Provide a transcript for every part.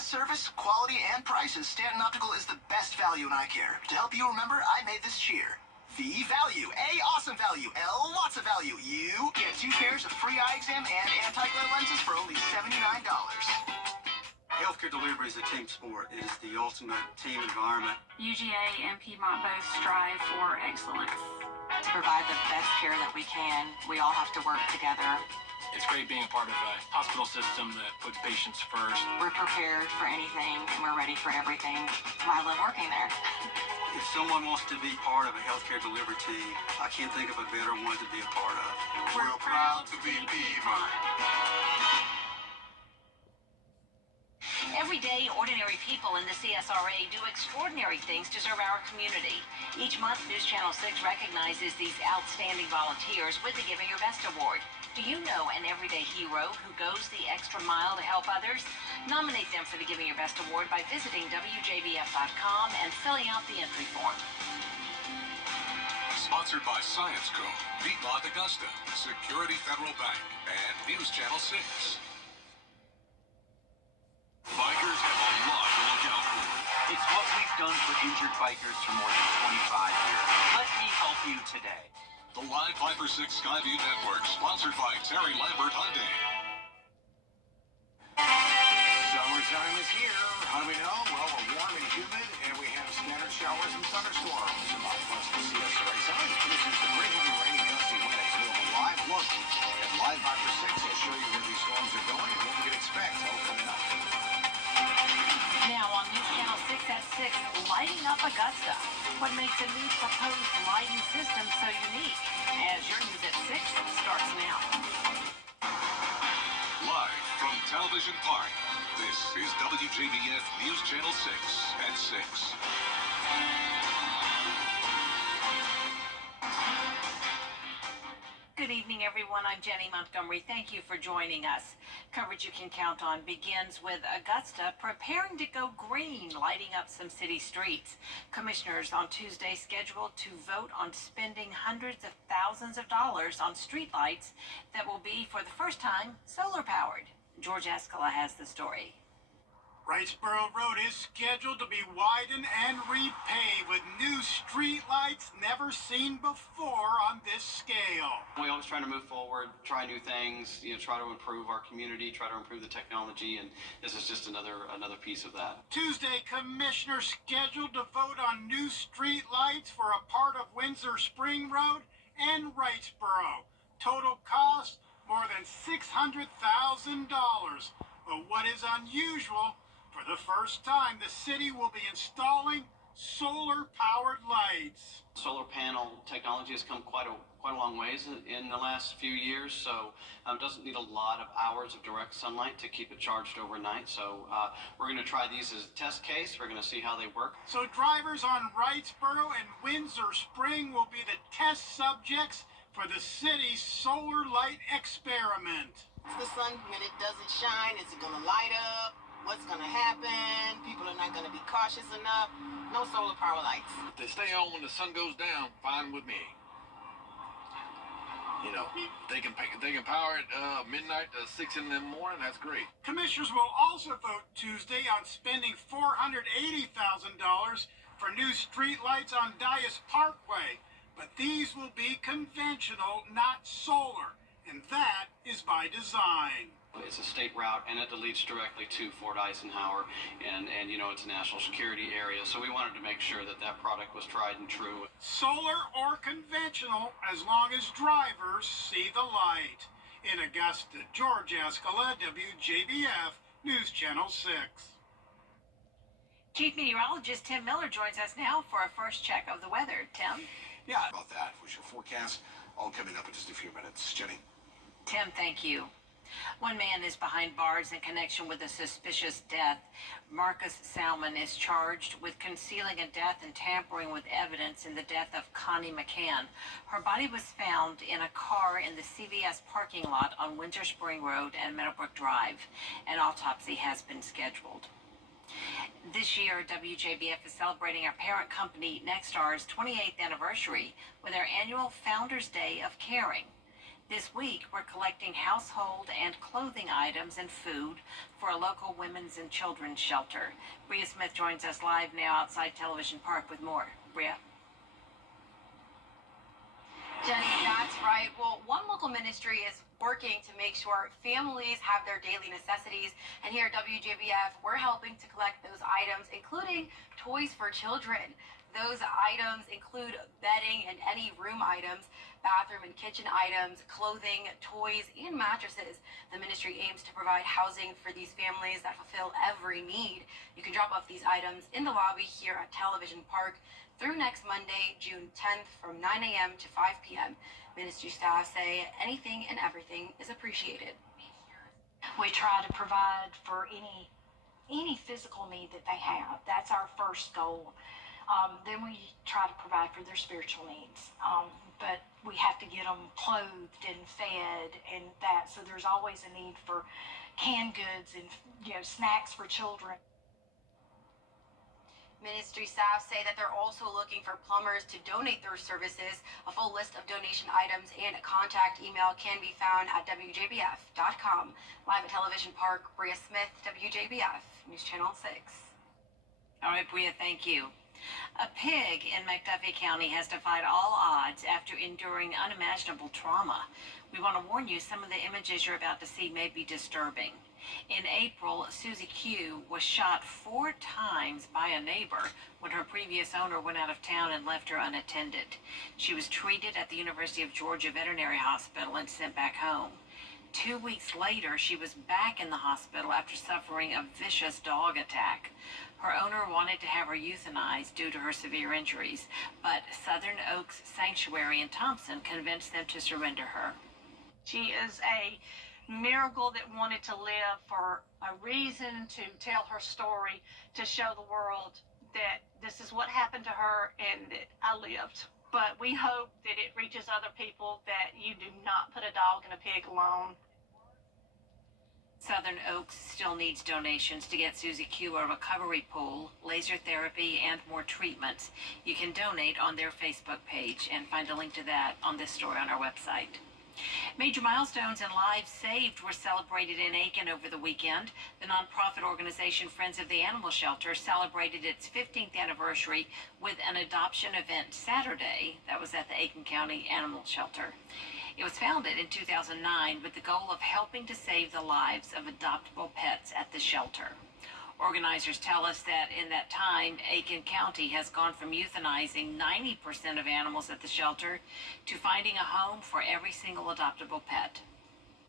Fast service, quality, and prices, Stanton Optical is the best value in eye care. To help you remember, I made this cheer. V value, A awesome value, L lots of value. You get 2 pairs of free eye exam and anti-glare lenses for only $79. Healthcare delivery is a team sport. It is the ultimate team environment. UGA and Piedmont both strive for excellence. To provide the best care that we can, we all have to work together. It's great being a part of a hospital system that puts patients first. We're prepared for anything, and we're ready for everything. I love working there. If someone wants to be part of a healthcare delivery team, I can't think of a better one to be a part of. We're proud to be Piedmont. Every day, ordinary people in the CSRA do extraordinary things to serve our community. Each month, News Channel 6 recognizes these outstanding volunteers with the Giving Your Best Award. Do you know an everyday hero who goes the extra mile to help others? Nominate them for the Giving Your Best Award by visiting WJBF.com and filling out the entry form. Sponsored by ScienceCo, Piedmont Augusta, Security Federal Bank, and News Channel 6. Bikers have a lot to look out for. It's what we've done for injured bikers for more than 25 years. Let me help you today. The Live 5-for-6 Skyview Network, sponsored by Terry Lambert Hyundai. Summertime is here. How do we know? Well, we're warm and humid, and we have scattered showers and thunderstorms. About plus the CSRA signs produces the pretty heavy, rainy, gusty winds. We'll have a live look at Live 5-for-6. I'll show you where these storms are going and what we can expect all coming up. Now on News Channel 6 at 6, lighting up Augusta. What makes a new proposed lighting system so unique? As your News at 6 starts now. Live from Television Park, this is WJBF News Channel 6 at 6. Good evening, everyone. I'm Jenny Montgomery. Thank you for joining us. Coverage you can count on begins with Augusta preparing to go green, lighting up some city streets. Commissioners on Tuesday scheduled to vote on spending hundreds of thousands of dollars on streetlights that will be, for the first time, solar-powered. George Escala has the story. Wrightsboro Road is scheduled to be widened and repaved with new street lights never seen before on this scale. We always try to move forward, try new things, try to improve our community, try to improve the technology, and this is just another piece of that. Tuesday, commissioners scheduled to vote on new street lights for a part of Windsor Spring Road and Wrightsboro. Total cost, more than $600,000. But what is unusual, for the first time, the city will be installing solar-powered lights. Solar panel technology has come quite a long ways in the last few years, so it doesn't need a lot of hours of direct sunlight to keep it charged overnight. So we're going to try these as a test case. We're going to see how they work. So drivers on Wrightsboro and Windsor Spring will be the test subjects for the city's solar light experiment. The sun, when it doesn't shine, is it going to light up? What's going to happen? People are not going to be cautious enough. No solar power lights. If they stay on when the sun goes down, fine with me. They can power it midnight to 6 in the morning. That's great. Commissioners will also vote Tuesday on spending $480,000 for new streetlights on Dias Parkway. But these will be conventional, not solar. And that is by design. It's a state route, and it leads directly to Fort Eisenhower, and it's a national security area, so we wanted to make sure that product was tried and true. Solar or conventional, as long as drivers see the light. In Augusta, George Escala, WJBF, News Channel 6. Chief Meteorologist Tim Miller joins us now for a first check of the weather. Tim? Yeah, about that. We shall forecast all coming up in just a few minutes. Jenny? Tim, thank you. One man is behind bars in connection with a suspicious death. Marcus Salmon is charged with concealing a death and tampering with evidence in the death of Connie McCann. Her body was found in a car in the CVS parking lot on Windsor Spring Road and Meadowbrook Drive. An autopsy has been scheduled. This year, WJBF is celebrating our parent company, Nexstar's 28th anniversary with our annual Founders Day of Caring. This week, we're collecting household and clothing items and food for a local women's and children's shelter. Bria Smith joins us live now outside Television Park with more. Bria. Jenny, that's right. Well, one local ministry is working to make sure families have their daily necessities. And here at WJBF, we're helping to collect those items, including toys for children. Those items include bedding and any room items, bathroom and kitchen items, clothing, toys, and mattresses. The ministry aims to provide housing for these families that fulfill every need. You can drop off these items in the lobby here at Television Park through next Monday, June 10th from 9 a.m. to 5 p.m. Ministry staff say anything and everything is appreciated. We try to provide for any physical need that they have. That's our first goal. Then we try to provide for their spiritual needs. But we have to get them clothed and fed and that. So there's always a need for canned goods and snacks for children. Ministry staff say that they're also looking for plumbers to donate their services. A full list of donation items and a contact email can be found at WJBF.com. Live at Television Park, Bria Smith, WJBF, News Channel 6. All right, Bria, thank you. A pig in McDuffie County has defied all odds after enduring unimaginable trauma. We want to warn you, some of the images you're about to see may be disturbing. In April, Susie Q was shot 4 times by a neighbor when her previous owner went out of town and left her unattended. She was treated at the University of Georgia Veterinary Hospital and sent back home. 2 weeks later, she was back in the hospital after suffering a vicious dog attack. Her owner wanted to have her euthanized due to her severe injuries, but Southern Oaks Sanctuary in Thompson convinced them to surrender her. She is a miracle that wanted to live for a reason to tell her story, to show the world that this is what happened to her and that I lived. But we hope that it reaches other people that you do not put a dog and a pig alone. Southern Oaks still needs donations to get Susie Q a recovery pool, laser therapy, and more treatments. You can donate on their Facebook page and find a link to that on this story on our website. Major milestones and lives saved were celebrated in Aiken over the weekend. The nonprofit organization Friends of the Animal Shelter celebrated its 15th anniversary with an adoption event Saturday that was at the Aiken County Animal Shelter. It was founded in 2009 with the goal of helping to save the lives of adoptable pets at the shelter. Organizers tell us that in that time, Aiken County has gone from euthanizing 90% of animals at the shelter to finding a home for every single adoptable pet.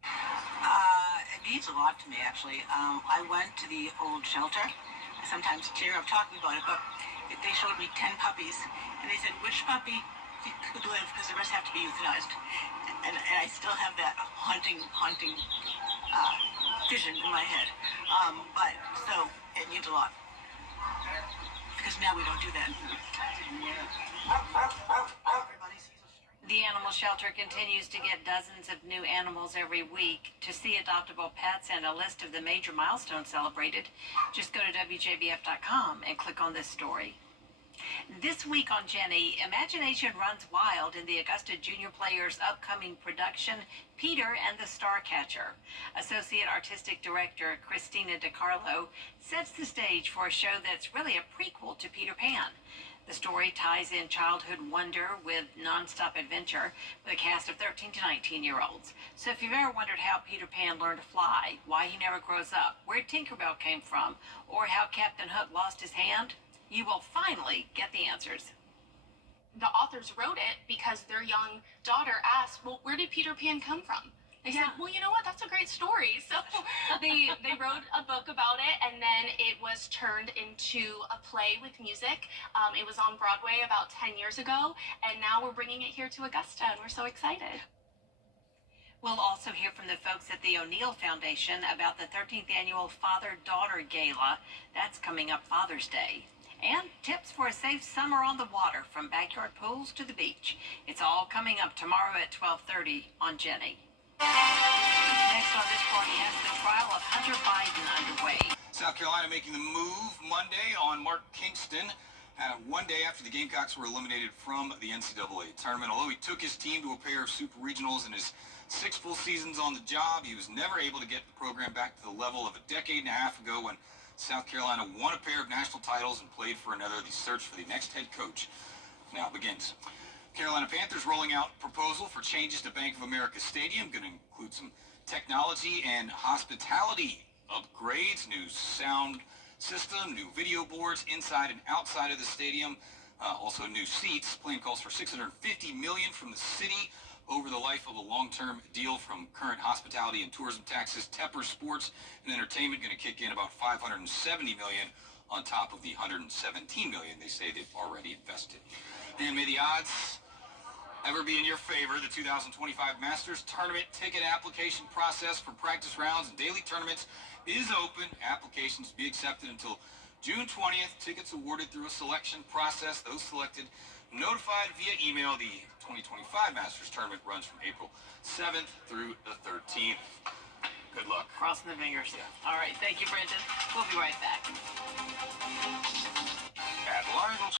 It means a lot to me, actually. I went to the old shelter. I sometimes tear up talking about it, but they showed me 10 puppies, and they said, which puppy could live because the rest have to be euthanized? And I still have that haunting vision in my head. But so it means a lot because now we don't do that. The animal shelter continues to get dozens of new animals every week. To see adoptable pets and a list of the major milestones celebrated, just go to WJBF.com and click on this story. This week on Jenny, imagination runs wild in the Augusta Junior Players' upcoming production, Peter and the Starcatcher. Associate Artistic Director Christina DiCarlo sets the stage for a show that's really a prequel to Peter Pan. The story ties in childhood wonder with nonstop adventure with a cast of 13 to 19-year-olds. So if you've ever wondered how Peter Pan learned to fly, why he never grows up, where Tinkerbell came from, or how Captain Hook lost his hand, you will finally get the answers. The authors wrote it because their young daughter asked, well, where did Peter Pan come from? They said, well, you know what, that's a great story. So they wrote a book about it, and then it was turned into a play with music. It was on Broadway about 10 years ago, and now we're bringing it here to Augusta, and we're so excited. We'll also hear from the folks at the O'Neill Foundation about the 13th annual Father-Daughter Gala. That's coming up Father's Day. And tips for a safe summer on the water, from backyard pools to the beach. It's all coming up tomorrow at 12:30 on Jenny. Next on this broadcast, the trial of Hunter Biden underway. South Carolina making the move Monday on Mark Kingston. One day after the Gamecocks were eliminated from the NCAA tournament, although he took his team to a pair of super regionals and his 6 full seasons on the job, he was never able to get the program back to the level of a decade and a half ago when South Carolina won a pair of national titles and played for another. The search for the next head coach now begins. Carolina Panthers rolling out a proposal for changes to Bank of America Stadium, going to include some technology and hospitality upgrades, new sound system, new video boards inside and outside of the stadium, also new seats. Plan calls for $650 million from the city over the life of a long-term deal from current hospitality and tourism taxes. Tepper Sports and Entertainment going to kick in about $570 million on top of the $117 million they say they've already invested. And may the odds ever be in your favor. The 2025 Masters Tournament ticket application process for practice rounds and daily tournaments is open. Applications to be accepted until June 20th. Tickets awarded through a selection process. Those selected notified via email. The 2025 Masters Tournament runs from April 7th through the 13th. Good luck. Crossing the fingers. All right. Thank you, Brendan. We'll be right back. At Lionel